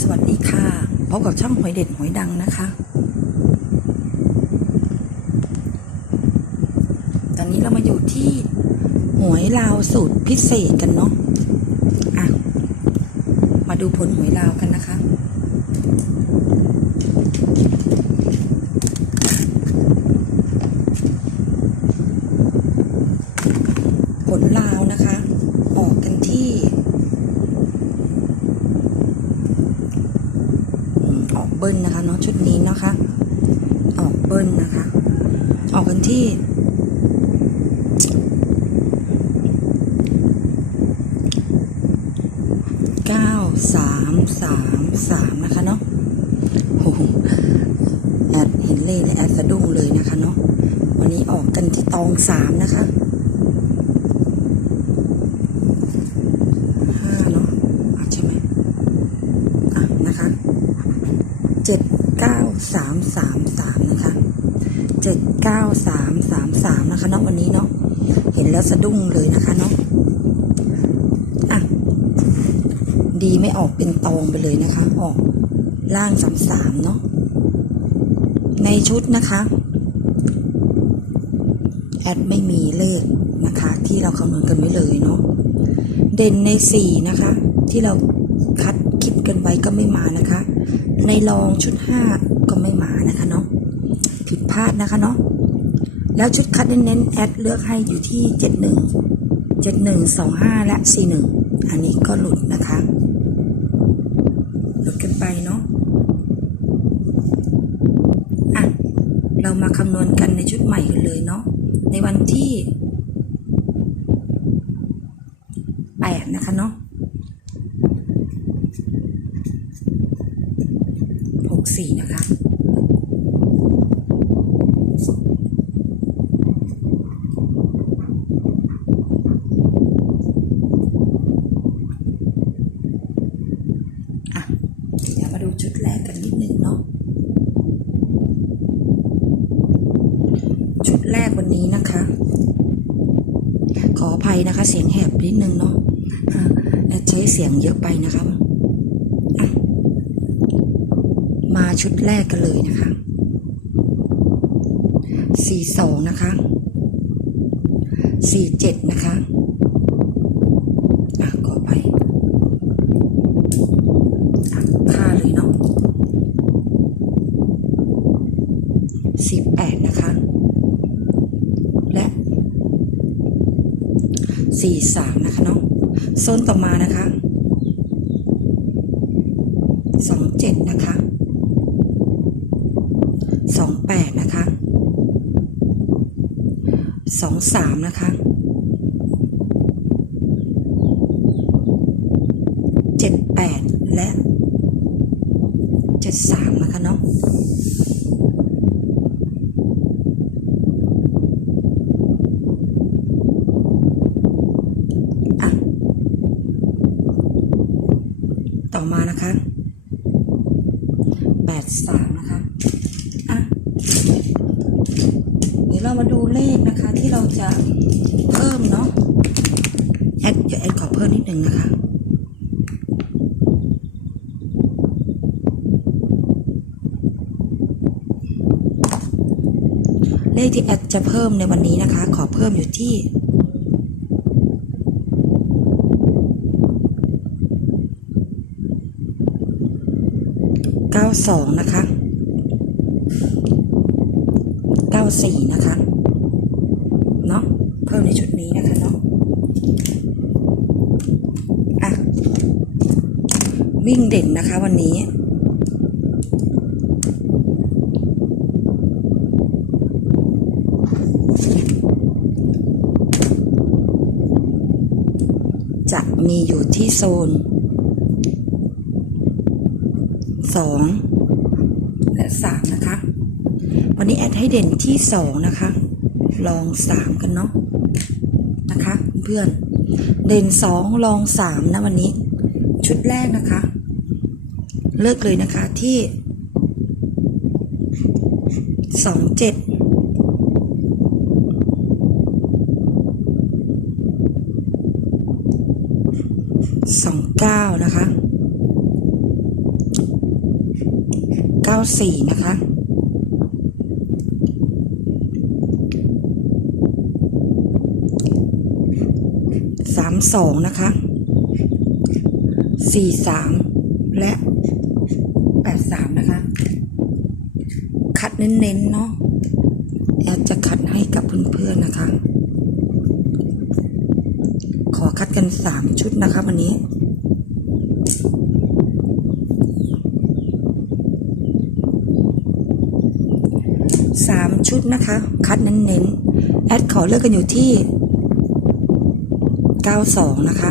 สวัสดีค่ะพบกับช่องหวยเด็ดหวยดังนะคะ ตอนนี้เรามาอยู่ที่หวยลาวสูตรพิเศษกันเนาะอะมาดูผลหวยลาวกันนะคะ ผลลาวนะคะ ออกกันที่ อืมออกเบิ้ลนะคะเนาะชุดนี้นะคะ ออกเบิ้ลนะคะ ออกกันที่ เก้าสามสามสามนะคะเนาะโอ้โหแอดเห็นเลขแอดสะดุ้งเลยนะคะเนาะ วันนี้ออกกันที่ตองสามนะคะห้าเนาะอะใช่ไหมอะนะคะ เจ็ดเก้า สามสามสามนะคะเจ็ดเก้าสามสามสามนะคะเนาะวันนี้เนาะเห็นแล้วสะดุ้งเลยนะคะเนาะอะดีไม่ออกเป็นตองไปเลยนะคะ ออกล่างสามสามเนาะในชุดนะคะแอดไม่มีเลขนะคะ ที่เราคำนวณกันไว้เลยเนาะเด่นในสี่นะคะ ที่เราคัดคิดกันไว้ก็ไม่มานะคะ ในรองชุดห้า ไม่มานะคะเนาะผิดพลาดนะคะเนาะแล้วชุดคัดเน้นๆแอดเลือกให้อยู่ที่เจ็ดหนึ่งเจ็ดหนึ่งสองห้าและสี่หนึ่งอันนี้ก็หลุดนะคะ หลุดกันไปเนาะอะ เรามาคำนวณกันในชุดใหม่กันเลยเนาะในวันที่แปดนะคะเนาะหกสี่นะ เดี๋ยวมาดูชุดแรกกันนิดนึงเนาะ ชุดแรกวั นะคะ ขออภัยนะคะ เสียงแหบนิดนึงเนาะะใช้เสียงเยอะไปนะคะะมาชุดแรกกันเลยนะคะสี่สองนะคะสี่เจ็ดนะคะก็ไปอะค่าเลยเนาะสิบแปดนะคะ และ สี่สามนะคะเนาะโซนต่อมานะคะสองเจ็ดนะคะสองแปดนะคะสองสามนะคะ เจ็ดแปดและเจ็ดสามนะคะเนาะ อะ ต่อ มานะคะแปดสามนะคะอะเดี๋ยวเรามาดูเลขนะคะที่เราจะเพิ่มเนาะแอดเดี๋ยวแอดขอเพิ่มนิดนึงนะคะเลขที่แอดจะเพิ่มในวันนี้นะคะ ขอเพิ่มอยู่ที่ เก้า สองนะคะเก้าสี่นะคะเนาะเพิ่มในชุดนี้นะคะเนาะอะวิ่งเด่นนะคะวันนี้จะมีอยู่ที่โซนสอง และสามนะคะ วันนี้แอดให้เด่นที่สองนะคะ ลองสามกันเนาะนะคะ เพื่อนเด่นสองลองสามนะวันนี้ ชุดแรกนะคะ เลิกเลยนะคะที่สองเจ็ดสองเก้านะคะ ก้า สี่นะคะ สามสองนะคะ สี่สามและแปดสามนะคะ คัดเน้นๆเนาะแอดจะคัดให้กับเพื่อนๆนะคะ ขอคัดกันสามชุดนะคะวันนี้ ชุดนะคะ คัดเน้นๆแอดขอเลือกกันอยู่ที่ 92 นะคะ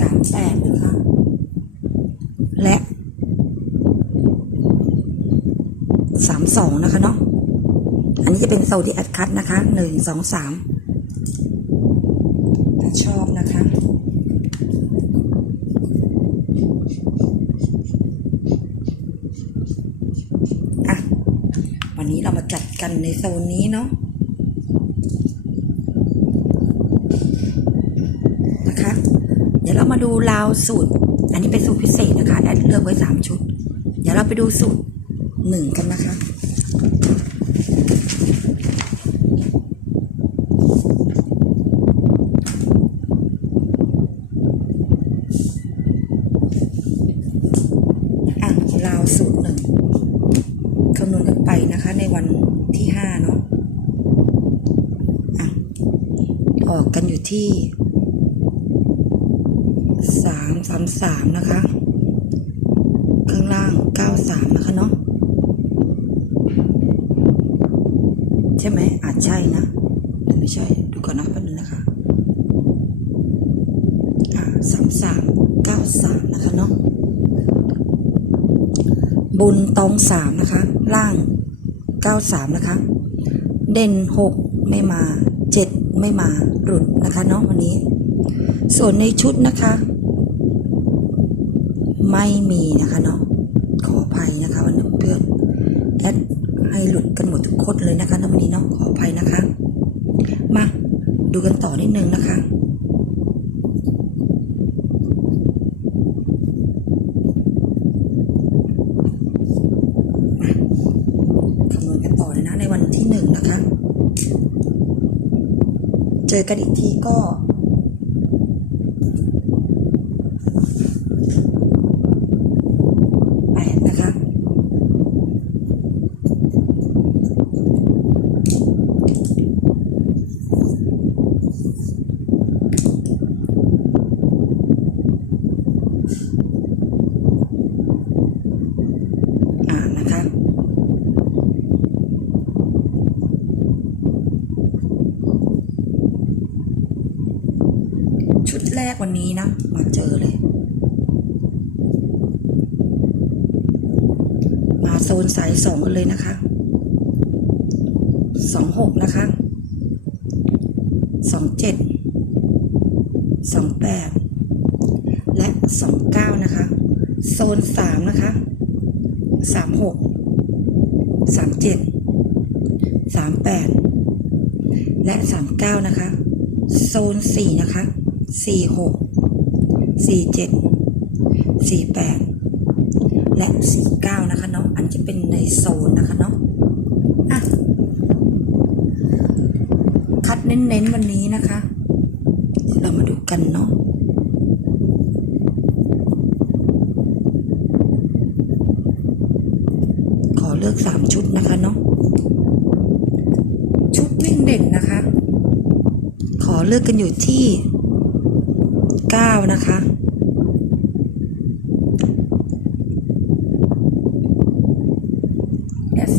38 นะคะ และ 32 นะคะเนาะ อันนี้จะเป็นโซนที่แอดคัดนะคะ 1 2 3 วันนี้เรามาจัดกันในโซนนี้เนาะนะคะ เดี๋ยวเรามาดูราวสูตร อันนี้เป็นสูตรพิเศษนะคะแอดเลือกไว้สามชุด เดี๋ยวเราไปดูสูตรหนึ่งกันนะคะ 33 นะคะ ข้างล่าง 93 นะคะเนาะ ใช่ไหม อาจใช่นะแต่ไม่ใช่ ดูก่อนนะป๊บนึงนะคะ อ่า33 93 นะคะเนาะ บุญตอง 3 นะคะ ล่าง 93 นะคะ เด่น 6 ไม่มา 7 ไม่มา หลุดนะคะเนาะวันนี้ส่วนในชุดนะคะ ไม่มีนะคะเนาะขออภัยนะคะวันนี้เพื่อนแอดให้หลุดกันหมดทุกคนเลยนะคะณวันนี้เนาะขออภัยนะคะ มาดูกันต่อนิดนึงนะคะคำนวณกันต่อนะในวันที่หนึ่งนะคะเจอกันอีกทีก็แปดนะคะ อ่านะคะ วันนี้นะ มาเจอเลย มาโซนสายสองกันเลยนะคะสองหกนะคะสองเจ็ดสองแปดและสองเก้านะคะ โซนสามนะคะสามหกสามเจ็ดสามแปดและสามเก้านะคะ โซนสี่นะคะสี่หก สี่เจ็ดสี่แปดและสี่เก้านะคะเนาะ อันจะเป็นในโซนนะคะเนาะอะคัดเน้นๆวันนี้นะคะ เรามาดูกันเนาะขอเลือกสามชุดนะคะเนาะชุดวิ่งเด่นนะคะ ขอเลือกกันอยู่ที่เก้านะคะ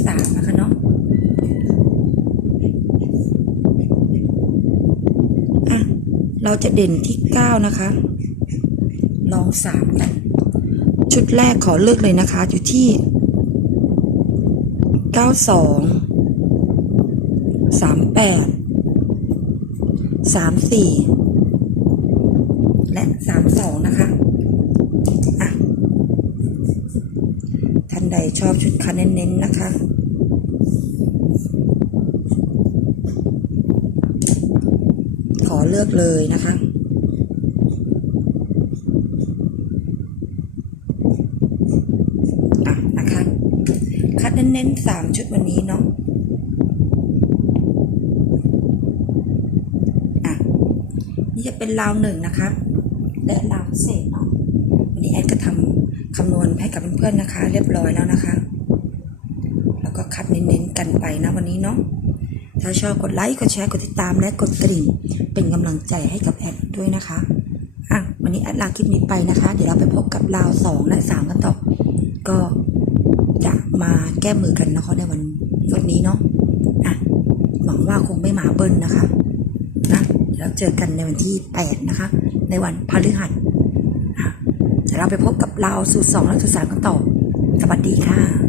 สามนะคะเนาะ อะ เราจะเด่นที่เก้านะคะ ลองสามกัน ชุดแรกขอเลือกเลยนะคะ อยู่ที่เก้าสองสามแปดสามสี่และสามสองนะคะอะท่านใดชอบชุดคันเน้นๆนะคะ ขอเลือกเลยนะคะ อะนะคะ คัดเน้นๆสามชุดวันนี้เนาะอะ นี่จะเป็นราวหนึ่งนะคะ และราวเศษเนาะวันนี้แอดก็ทำคำนวณให้กับเพื่อนๆนะคะ เรียบร้อยแล้วนะคะ แล้วก็คัดเน้นๆกันไปนะวันนี้เนาะ ถ้าชอบกดไลค์กดแชร์กดติดตามและกดกระดิ่ง เป็นกำลังใจให้กับแอดด้วยนะคะอะวันนี้แอดลาคลิปนี้ไปนะคะ เดี๋ยวเราไปพบกับราวสองและสามกันต่อ ก็จะมาแก้มือกันนะคะในวันวันนี้เนาะอะหวังว่าคงไม่หมาเบิ้ลนะคะนะเดี๋ยวเราเจอกันในวันที่แปดนะคะ ในวันพฤหัสอะเดี๋ยวเราไปพบกับราวสูตรสองและสูตรสามกันต่อสวัสดีค่ะ